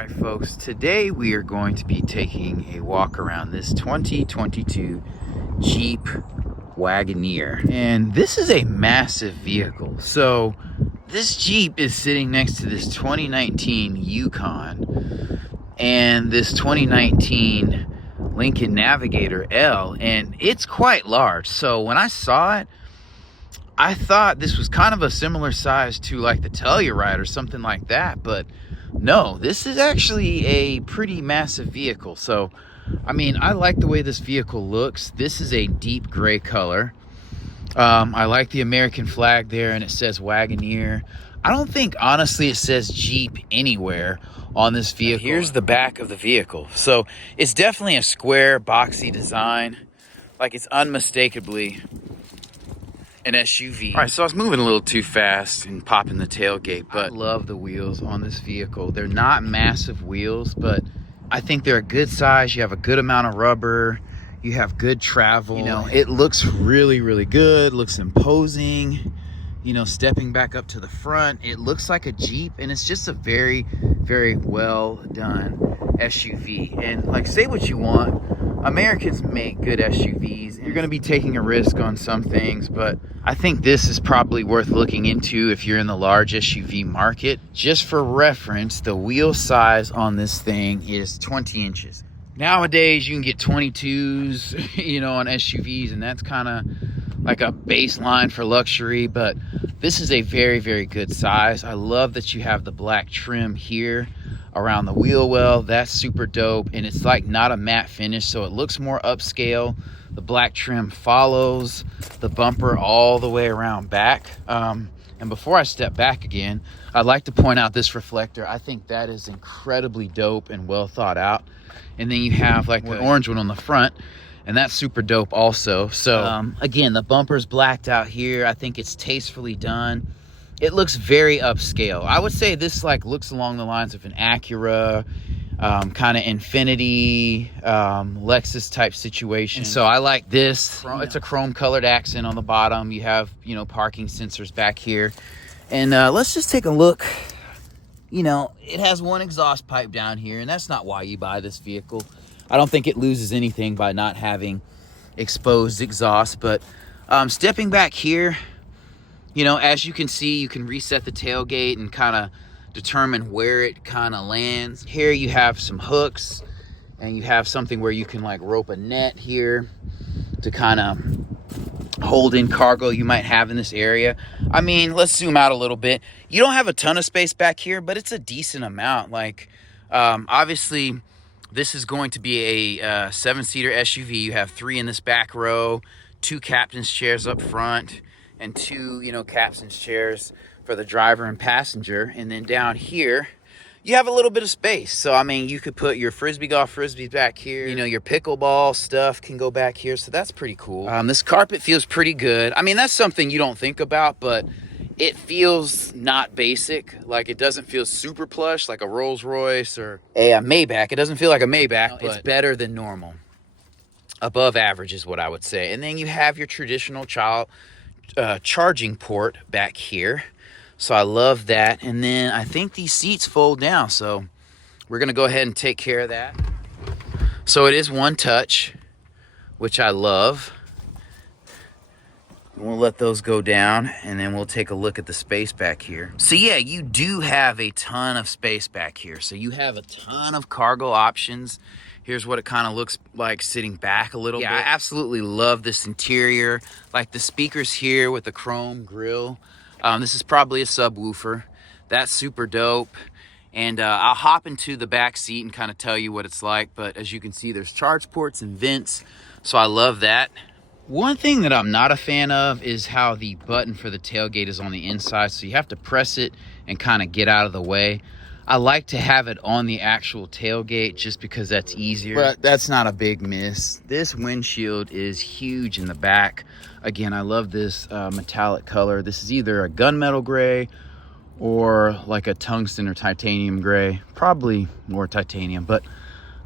Alright folks, today we are going to be taking a walk around this 2022 Jeep Wagoneer. And this is a massive vehicle. So this Jeep is sitting next to this 2019 Yukon and this 2019 Lincoln Navigator L, and it's quite large. So when I saw it, I thought this was kind of a similar size to like the Telluride or something like that, but no, this is actually a pretty massive vehicle. So, I mean, I like the way this vehicle looks. This is a deep gray color. I like the American flag there, and it says Wagoneer. I don't think, honestly, it says Jeep anywhere on this vehicle. Here's the back of the vehicle. So, it's definitely a square, boxy design. Like, it's unmistakably an SUV. All right, so I was moving a little too fast and popping the tailgate, but I love the wheels on this vehicle. They're not massive wheels, but I think they're a good size. You have a good amount of rubber. You have good travel. You know, it looks really, really good. Looks imposing. You know, stepping back up to the front, it looks like a Jeep, and it's just a very, very well done SUV. And like, say what you want, Americans make good SUVs. You're going to be taking a risk on some things, but I think this is probably worth looking into if you're in the large SUV market. Just for reference, the wheel size on this thing is 20 inches. Nowadays, you can get 22s, you know, on SUVs, and that's kind of like a baseline for luxury, but this is a very, very good size. I love that you have the black trim here around the wheel well. That's super dope, and it's like not a matte finish, so it looks more upscale. The black trim follows the bumper all the way around back. And before I step back again, I'd like to point out this reflector. I think that is incredibly dope and well thought out. And then you have like an orange one on the front, and that's super dope also. So again, the bumper's blacked out here. I think it's tastefully done. It looks very upscale. I would say this like looks along the lines of an Acura, kind of Infiniti, Lexus type situation. And so I like this. It's a chrome colored accent on the bottom. You have, you know, parking sensors back here. And let's just take a look. You know, it has one exhaust pipe down here, and that's not why you buy this vehicle. I don't think it loses anything by not having exposed exhaust. But stepping back here, you know, as you can see, you can reset the tailgate and kind of determine where it kind of lands. Here you have some hooks, and you have something where you can like rope a net here to kind of hold in cargo you might have in this area. I mean, let's zoom out a little bit. You don't have a ton of space back here, but it's a decent amount. Like, obviously, this is going to be a 7-seater SUV. You have 3 in this back row, 2 captain's chairs up front, and 2, you know, captain's chairs for the driver and passenger. And then down here, you have a little bit of space. So, I mean, you could put your Frisbee golf frisbees back here. You know, your pickleball stuff can go back here. So that's pretty cool. This carpet feels pretty good. I mean, that's something you don't think about, but it feels not basic. Like, it doesn't feel super plush like a Rolls Royce or a Maybach. It doesn't feel like a Maybach, but it's better than normal. Above average is what I would say. And then you have your traditional charging port back here. So I love that. And then I think these seats fold down. So we're going to go ahead and take care of that. So it is one touch, which I love. We'll let those go down, and then we'll take a look at the space back here. So yeah, you do have a ton of space back here. So you have a ton of cargo options. Here's what it kind of looks like sitting back a little bit. I absolutely love this interior. Like the speakers here with the chrome grille. This is probably a subwoofer. That's super dope. And I'll hop into the back seat and kind of tell you what it's like. But as you can see, there's charge ports and vents. So I love that. One thing that I'm not a fan of is how the button for the tailgate is on the inside. So you have to press it and kind of get out of the way. I like to have it on the actual tailgate just because that's easier. But that's not a big miss. This windshield is huge in the back. Again, I love this metallic color. This is either a gunmetal gray or like a tungsten or titanium gray. Probably more titanium, but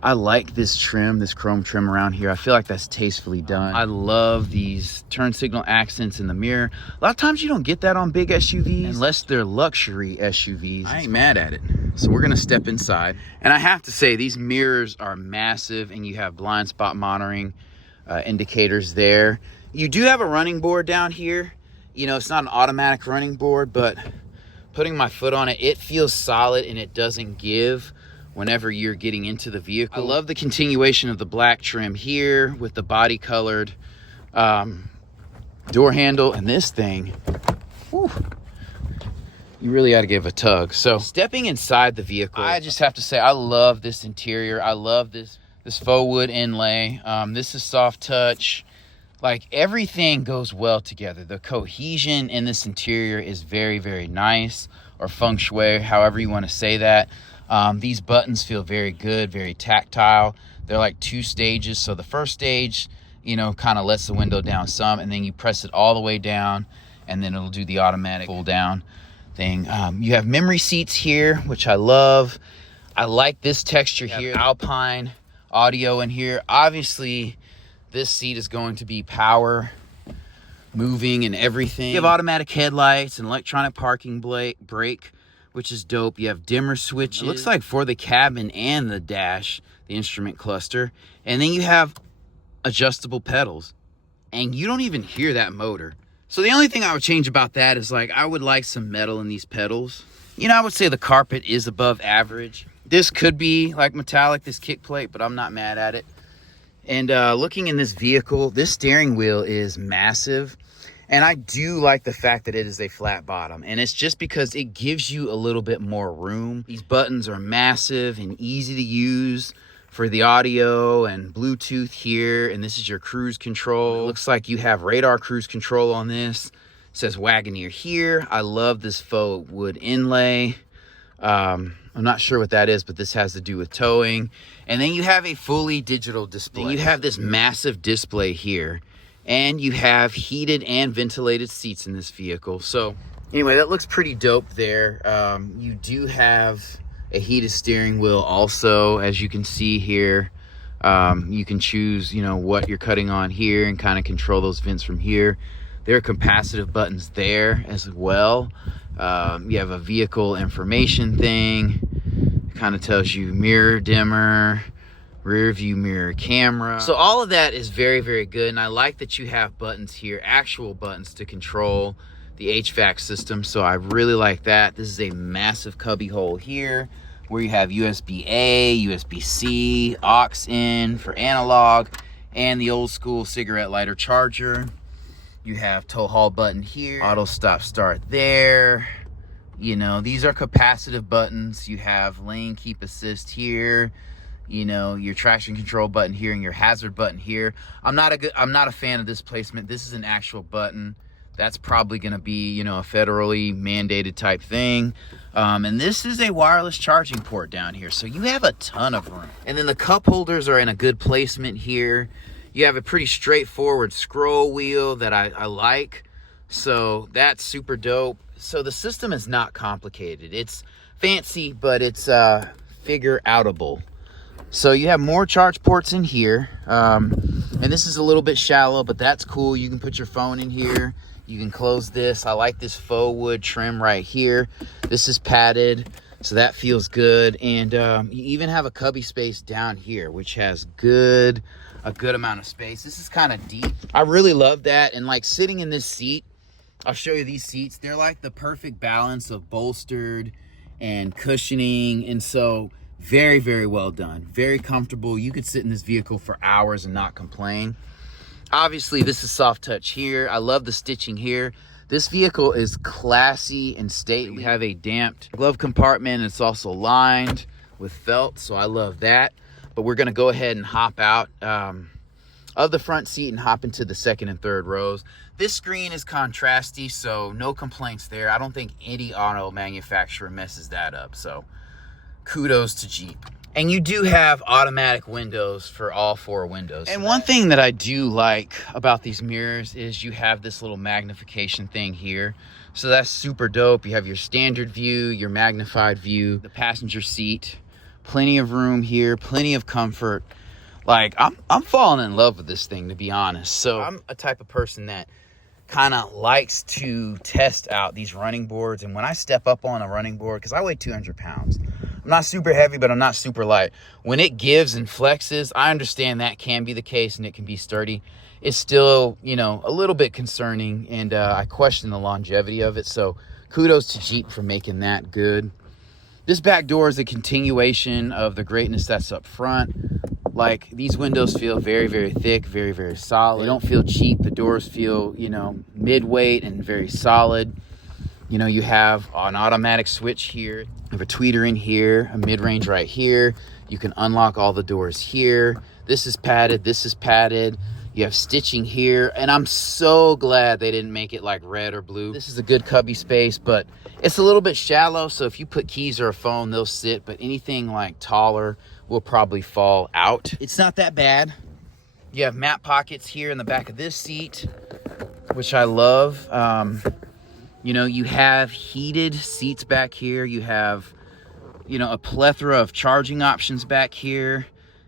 I like this trim, this chrome trim around here. I feel like that's tastefully done. I love these turn signal accents in the mirror. A lot of times you don't get that on big SUVs unless they're luxury SUVs. I ain't mad at it. So we're gonna step inside. And I have to say, these mirrors are massive, and you have blind spot monitoring indicators there. You do have a running board down here. You know, it's not an automatic running board, but putting my foot on it, it feels solid and it doesn't give whenever you're getting into the vehicle. I love the continuation of the black trim here with the body colored door handle, and this thing, whew, you really got to give a tug. So stepping inside the vehicle, I just have to say, I love this interior. I love this faux wood inlay. This is soft touch. Like, everything goes well together. The cohesion in this interior is very, very nice, or feng shui, however you want to say that. These buttons feel very good, very tactile. They're like 2 stages. So the first stage, you know, kind of lets the window down some, and then you press it all the way down, and then it'll do the automatic pull down thing. You have memory seats here, which I love. I like this texture here. Alpine audio in here. Obviously, this seat is going to be power moving and everything. You have automatic headlights and electronic parking brake, which is dope. You have dimmer switches. It looks like for the cabin and the dash, the instrument cluster. And then you have adjustable pedals, and you don't even hear that motor. So the only thing I would change about that is, like, I would like some metal in these pedals. You know, I would say the carpet is above average. This could be like metallic, this kick plate, but I'm not mad at it. And looking in this vehicle, this steering wheel is massive. And I do like the fact that it is a flat bottom. And it's just because it gives you a little bit more room. These buttons are massive and easy to use for the audio and Bluetooth here. And this is your cruise control. It looks like you have radar cruise control on this. It says Wagoneer here. I love this faux wood inlay. I'm not sure what that is, but this has to do with towing. And then you have a fully digital display. Then you have this massive display here. And you have heated and ventilated seats in this vehicle. So anyway, that looks pretty dope there. You do have a heated steering wheel also, as you can see here. You can choose, you know, what you're cutting on here and kind of control those vents from here. There are capacitive buttons there as well. You have a vehicle information thing. It kind of tells you mirror dimmer, rear view mirror camera. So all of that is very, very good. And I like that you have buttons here, actual buttons to control the HVAC system. So I really like that. This is a massive cubby hole here where you have USB-A, USB-C, aux in for analog, and the old school cigarette lighter charger. You have tow haul button here, auto stop start there. You know, these are capacitive buttons. You have lane keep assist here. You know, your traction control button here and your hazard button here. I'm not a fan of this placement. This is an actual button. That's probably going to be, you know, a federally mandated type thing. And this is a wireless charging port down here. So you have a ton of room. And then the cup holders are in a good placement here. You have a pretty straightforward scroll wheel that I like. So that's super dope. So the system is not complicated. It's fancy, but it's figure outable. So you have more charge ports in here. And this is a little bit shallow, but that's cool. You can put your phone in here. You can close this. I like this faux wood trim right here. This is padded, so that feels good. And you even have a cubby space down here, which has a good amount of space. This is kind of deep. I really love that. And like sitting in this seat, I'll show you these seats. They're like the perfect balance of bolstered and cushioning. And so very, very well done. Very comfortable. You could sit in this vehicle for hours and not complain. Obviously, this is soft touch here. I love the stitching here. This vehicle is classy and stately. We have a damped glove compartment. It's also lined with felt, so I love that. But we're going to go ahead and hop out of the front seat and hop into the second and third rows. This screen is contrasty, so no complaints there. I don't think any auto manufacturer messes that up, so kudos to Jeep. And you do have automatic windows for all 4 windows. And one thing that I do like about these mirrors is you have this little magnification thing here. So that's super dope. You have your standard view, your magnified view, the passenger seat Plenty of room here, plenty of comfort. Like, I'm falling in love with this thing, to be honest. So I'm a type of person that kind of likes to test out these running boards. And when I step up on a running board, because I weigh 200 pounds, I'm not super heavy, but I'm not super light. When it gives and flexes, I understand that can be the case and it can be sturdy. It's still, you know, a little bit concerning, and I question the longevity of it. So kudos to Jeep for making that good. This back door is a continuation of the greatness that's up front. Like, these windows feel very, very thick, very, very solid. They don't feel cheap. The doors feel, you know, mid-weight and very solid. You know, you have an automatic switch here. You have a tweeter in here, a mid-range right here. You can unlock all the doors here. This is padded. This is padded. You have stitching here, and I'm so glad they didn't make it like red or blue. This is a good cubby space, but it's a little bit shallow, so if you put keys or a phone, they'll sit, but anything like taller will probably fall out. It's not that bad. You have map pockets here in the back of this seat, which I love. You know, you have heated seats back here. You have, you know, a plethora of charging options back here.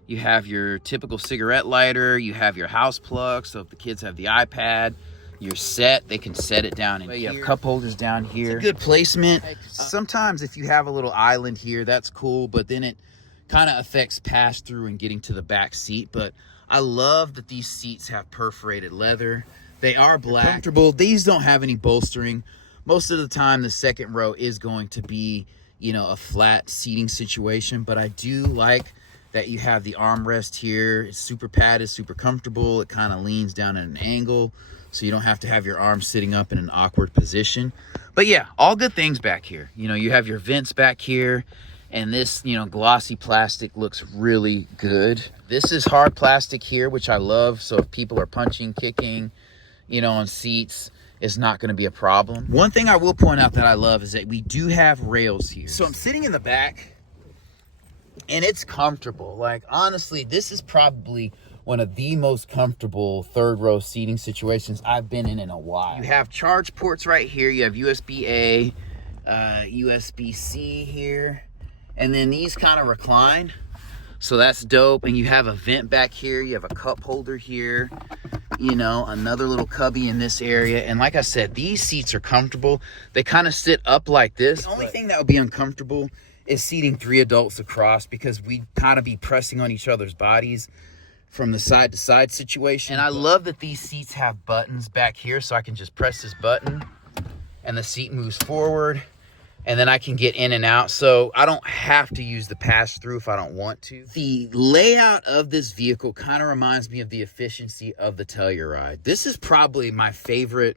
You have your typical cigarette lighter. You have your house plug, so if the kids have the iPad, you're set. They can set it down in here. You have cup holders down here. It's a good placement. Sometimes if you have a little island here, that's cool, but then it kind of affects pass-through and getting to the back seat. But I love that these seats have perforated leather. They are black. They're comfortable. These don't have any bolstering. Most of the time, the second row is going to be, you know, a flat seating situation, but I do like that you have the armrest here. It's super padded, super comfortable. It kind of leans down at an angle, so you don't have to have your arms sitting up in an awkward position. But yeah, all good things back here. You know, you have your vents back here, and this, you know, glossy plastic looks really good. This is hard plastic here, which I love. So if people are punching, kicking, you know, on seats, it's not going to be a problem. One thing I will point out that I love is that we do have rails here. So I'm sitting in the back, and it's comfortable. Like, honestly, this is probably one of the most comfortable third row seating situations I've been in a while. You have charge ports right here. You have USB-A, USB-C here, and then these kind of recline. So that's dope. And you have a vent back here. You have a cup holder here. You know, another little cubby in this area. And like I said, these seats are comfortable. They kind of sit up like this. The only thing that would be uncomfortable is seating 3 adults across, because we'd kind of be pressing on each other's bodies from the side to side situation. And I love that these seats have buttons back here, so I can just press this button and the seat moves forward, and then I can get in and out, so I don't have to use the pass-through if I don't want to. The layout of this vehicle kind of reminds me of the efficiency of the Telluride. This is probably my favorite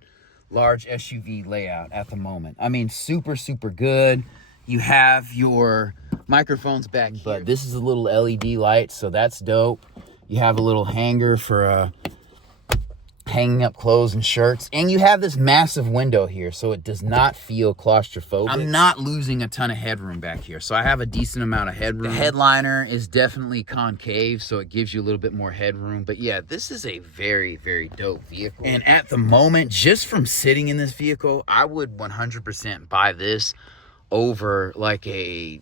large SUV layout at the moment. I mean, super, super good. You have your microphones back here, but this is a little LED light, so that's dope. You have a little hanger for hanging up clothes and shirts, and you have this massive window here, so it does not feel claustrophobic. I'm not losing a ton of headroom back here, so I have a decent amount of headroom. The headliner is definitely concave, so it gives you a little bit more headroom. But yeah, this is a very, very dope vehicle. And at the moment, just from sitting in this vehicle, I would 100% buy this over like a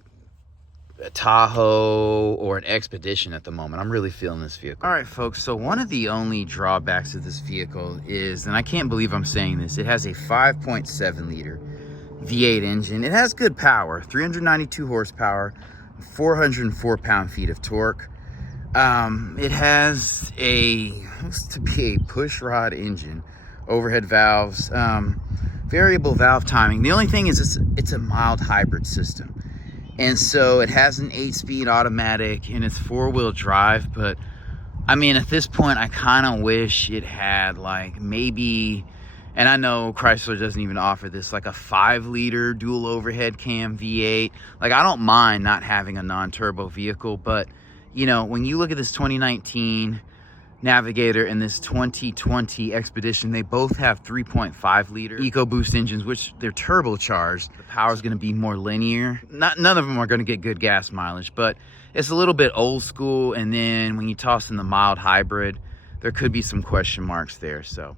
Tahoe or an Expedition at the moment. I'm really feeling this vehicle. All right, folks, so one of the only drawbacks of this vehicle is, and I can't believe I'm saying this, it has a 5.7 liter V8 engine. It has good power, 392 horsepower, 404 pound-feet of torque. It has looks to be a push rod engine, overhead valves, variable valve timing. The only thing is it's a mild hybrid system. And so it has an 8-speed automatic and it's 4-wheel drive. But I mean, at this point, I kind of wish it had like maybe, and I know Chrysler doesn't even offer this, like a 5-liter dual overhead cam V8. Like, I don't mind not having a non-turbo vehicle, but you know, when you look at this 2019 Navigator and this 2020 Expedition, they both have 3.5 liter EcoBoost engines, which they're turbocharged. The power is going to be more linear. None of them are going to get good gas mileage, but it's a little bit old school. And then when you toss in the mild hybrid, there could be some question marks there. So